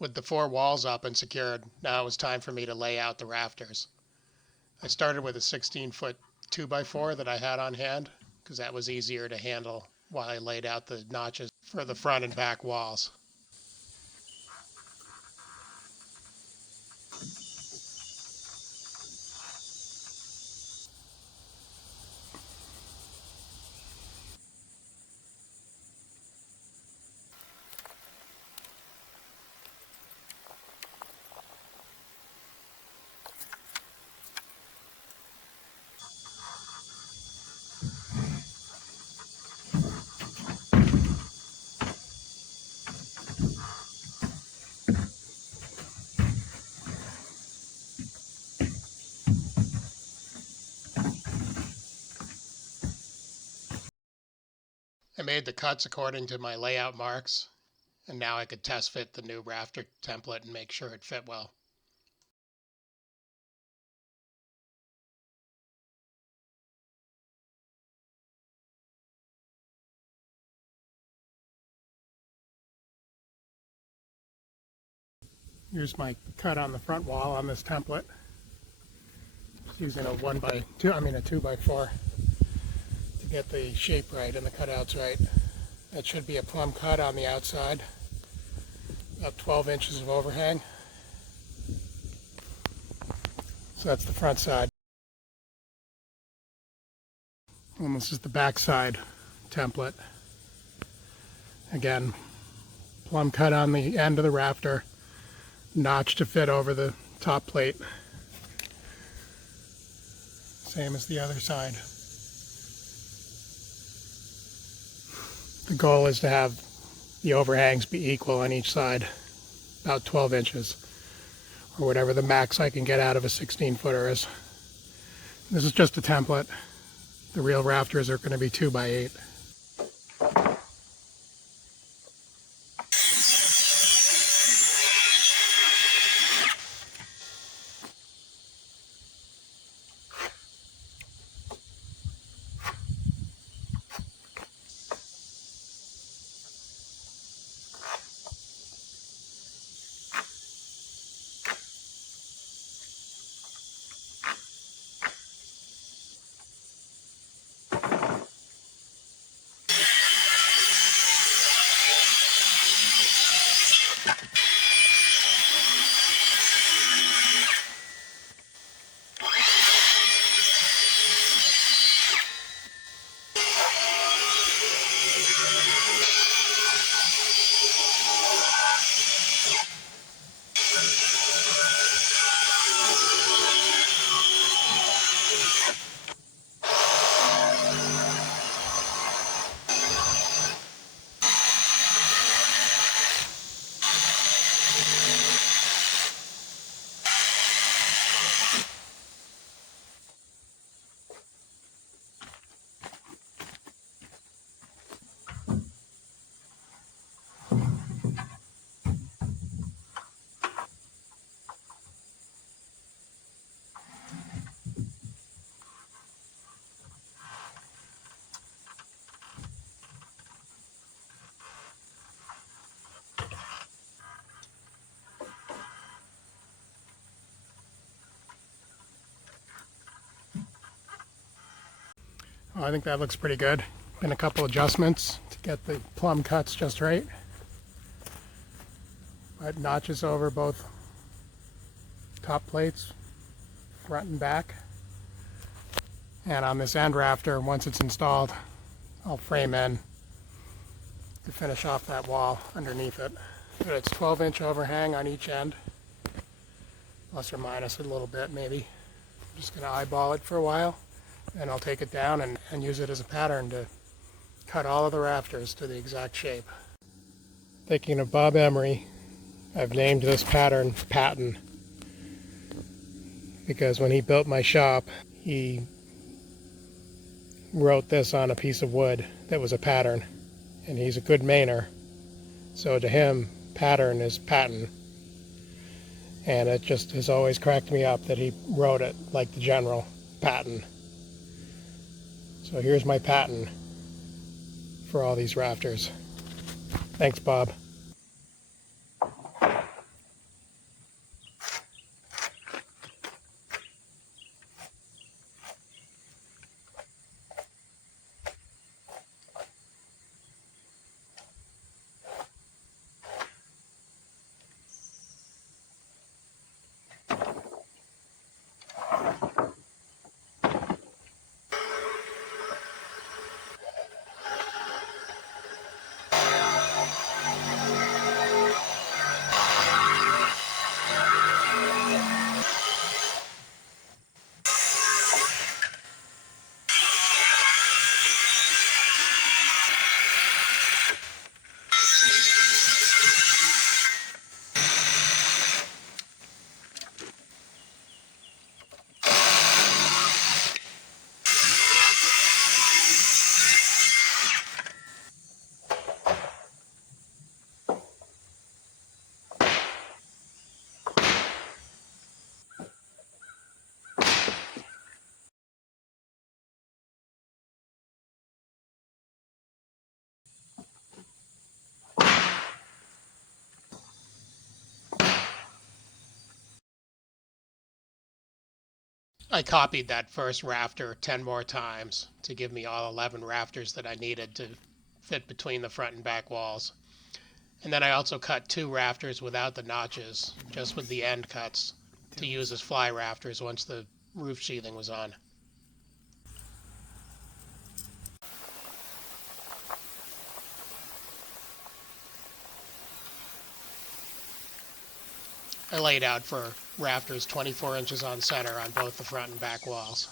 With the 4 walls up and secured, now it was time for me to lay out the rafters. I started with a 16-foot 2x4 that I had on hand because that was easier to handle while I laid out the notches for the front and back walls. I made the cuts according to my layout marks, and now I could test fit the new rafter template and make sure it fit well. Here's my cut on the front wall on this template. Just using a 2x4 to get the shape right and the cutouts right. That should be a plumb cut on the outside, about 12 inches of overhang. So that's the front side. And this is the back side template. Again, plumb cut on the end of the rafter, notch to fit over the top plate. Same as the other side. The goal is to have the overhangs be equal on each side, about 12 inches, or whatever the max I can get out of a 16-footer is. This is just a template. The real rafters are going to be 2x8. Well, I think that looks pretty good. Been a couple adjustments to get the plumb cuts just right. But notches over both top plates, front and back. And on this end rafter, once it's installed, I'll frame in to finish off that wall underneath it. But it's 12-inch overhang on each end, plus or minus a little bit maybe. I'm just going to eyeball it for a while, and I'll take it down and use it as a pattern to cut all of the rafters to the exact shape. Thinking of Bob Emery, I've named this pattern Patton, because when he built my shop, he wrote this on a piece of wood that was a pattern, and he's a good Mainer, so to him pattern is pattern, and it just has always cracked me up that he wrote it like the general Patton. So here's my pattern for all these rafters. Thanks, Bob. I copied that first rafter 10 more times to give me all 11 rafters that I needed to fit between the front and back walls. And then I also cut 2 rafters without the notches, just with the end cuts, to use as fly rafters once the roof sheathing was on. I laid out for rafters 24 inches on center on both the front and back walls.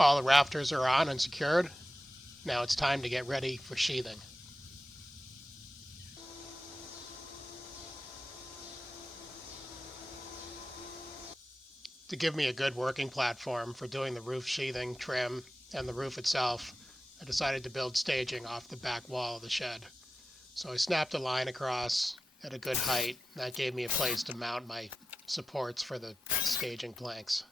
All the rafters are on and secured. Now it's time to get ready for sheathing. To give me a good working platform for doing the roof sheathing, trim, and the roof itself, I decided to build staging off the back wall of the shed. So I snapped a line across at a good height, and that gave me a place to mount my supports for the staging planks.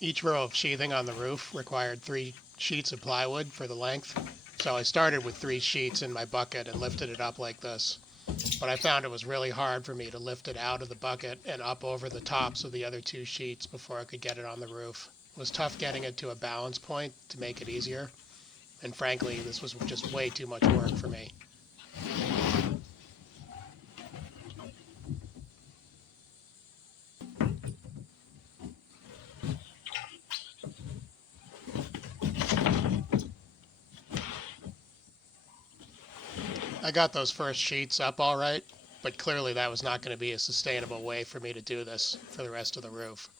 Each row of sheathing on the roof required 3 sheets of plywood for the length, so I started with 3 sheets in my bucket and lifted it up like this. But I found it was really hard for me to lift it out of the bucket and up over the tops of the other 2 sheets before I could get it on the roof. It was tough getting it to a balance point to make it easier, and frankly, this was just way too much work for me. I got those first sheets up all right, but clearly that was not going to be a sustainable way for me to do this for the rest of the roof.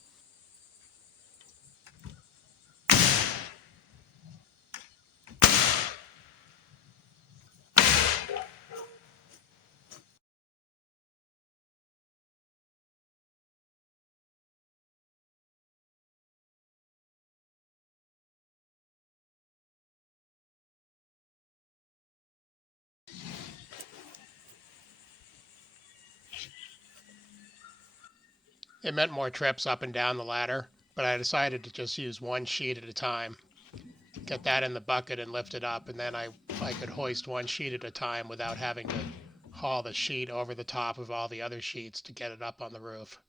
It meant more trips up and down the ladder, but I decided to just use 1 sheet at a time. Get that in the bucket and lift it up, and then I could hoist 1 sheet at a time without having to haul the sheet over the top of all the other sheets to get it up on the roof.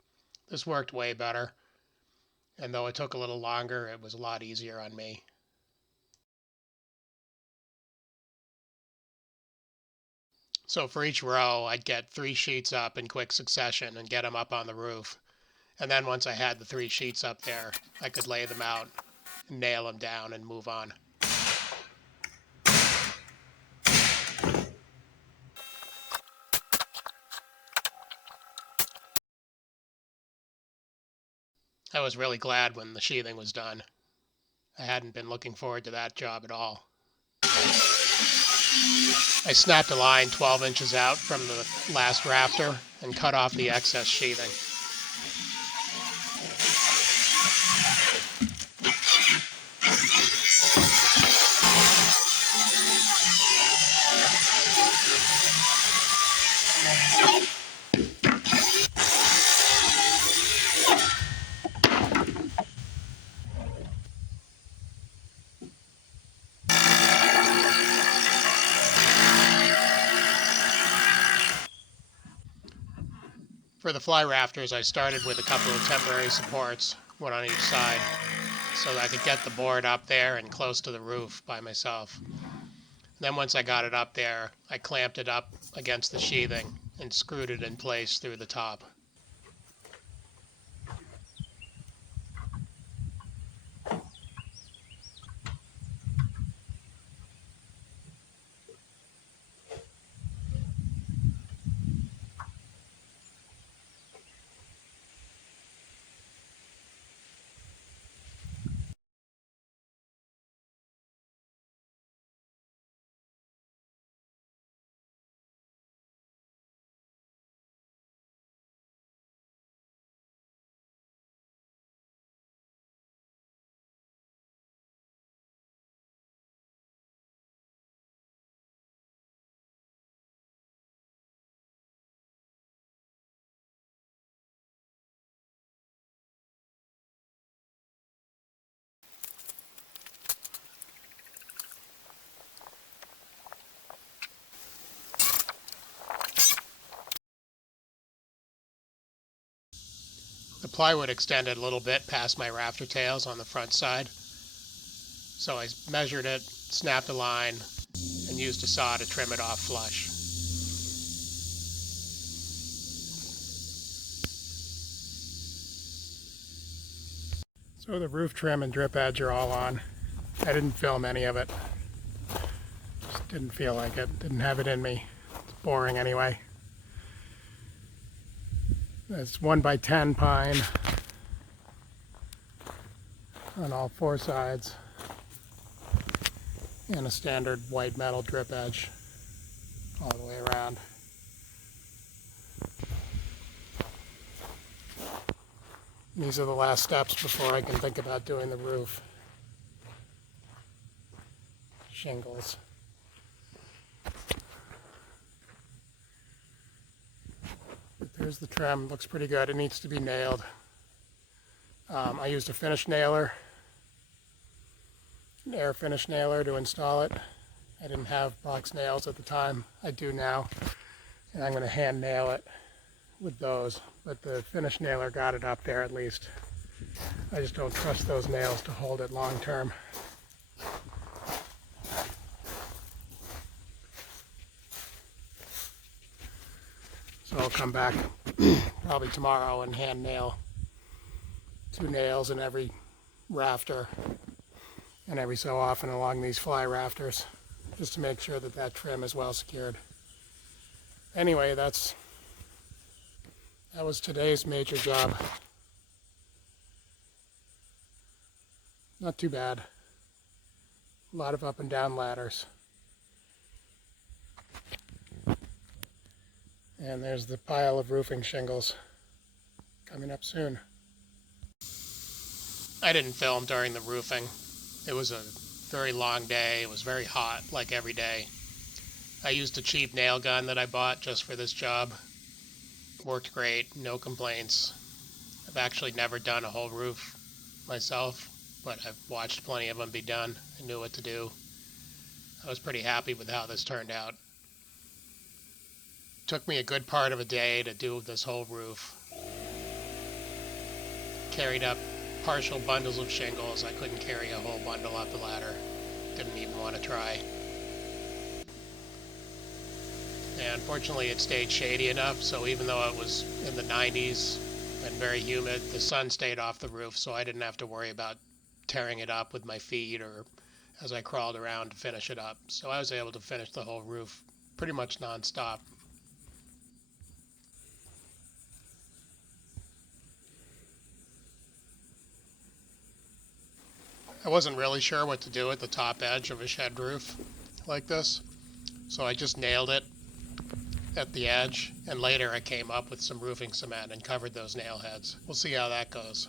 This worked way better, and though it took a little longer, it was a lot easier on me. So for each row, I'd get 3 sheets up in quick succession and get them up on the roof. And then once I had the 3 sheets up there, I could lay them out, nail them down, and move on. I was really glad when the sheathing was done. I hadn't been looking forward to that job at all. I snapped a line 12 inches out from the last rafter and cut off the excess sheathing. For the fly rafters, I started with a couple of temporary supports, one on each side, so that I could get the board up there and close to the roof by myself. Then once I got it up there, I clamped it up against the sheathing and screwed it in place through the top. The plywood extended a little bit past my rafter tails on the front side, so I measured it, snapped a line, and used a saw to trim it off flush. So the roof trim and drip edge are all on. I didn't film any of it. Just didn't feel like it. Didn't have it in me. It's boring anyway. It's 1x10 pine on all four sides, and a standard white metal drip edge all the way around. These are the last steps before I can think about doing the roof. Shingles. There's the trim, looks pretty good. It needs to be nailed. I used a finish nailer, an air finish nailer to install it. I didn't have box nails at the time. I do now, and I'm going to hand nail it with those, but the finish nailer got it up there at least. I just don't trust those nails to hold it long term. So I'll come back probably tomorrow and hand nail 2 nails in every rafter and every so often along these fly rafters, just to make sure that that trim is well secured. Anyway, that was today's major job. Not too bad. A lot of up and down ladders. And there's the pile of roofing shingles coming up soon. I didn't film during the roofing. It was a very long day. It was very hot, like every day. I used a cheap nail gun that I bought just for this job. Worked great, no complaints. I've actually never done a whole roof myself, but I've watched plenty of them be done. I knew what to do. I was pretty happy with how this turned out. Took me a good part of a day to do this whole roof. Carried up partial bundles of shingles. I couldn't carry a whole bundle up the ladder. Didn't even want to try. And fortunately it stayed shady enough, so even though it was in the 90s and very humid, the sun stayed off the roof, so I didn't have to worry about tearing it up with my feet or as I crawled around to finish it up. So I was able to finish the whole roof pretty much non-stop. I wasn't really sure what to do at the top edge of a shed roof like this, so I just nailed it at the edge, and later I came up with some roofing cement and covered those nail heads. We'll see how that goes.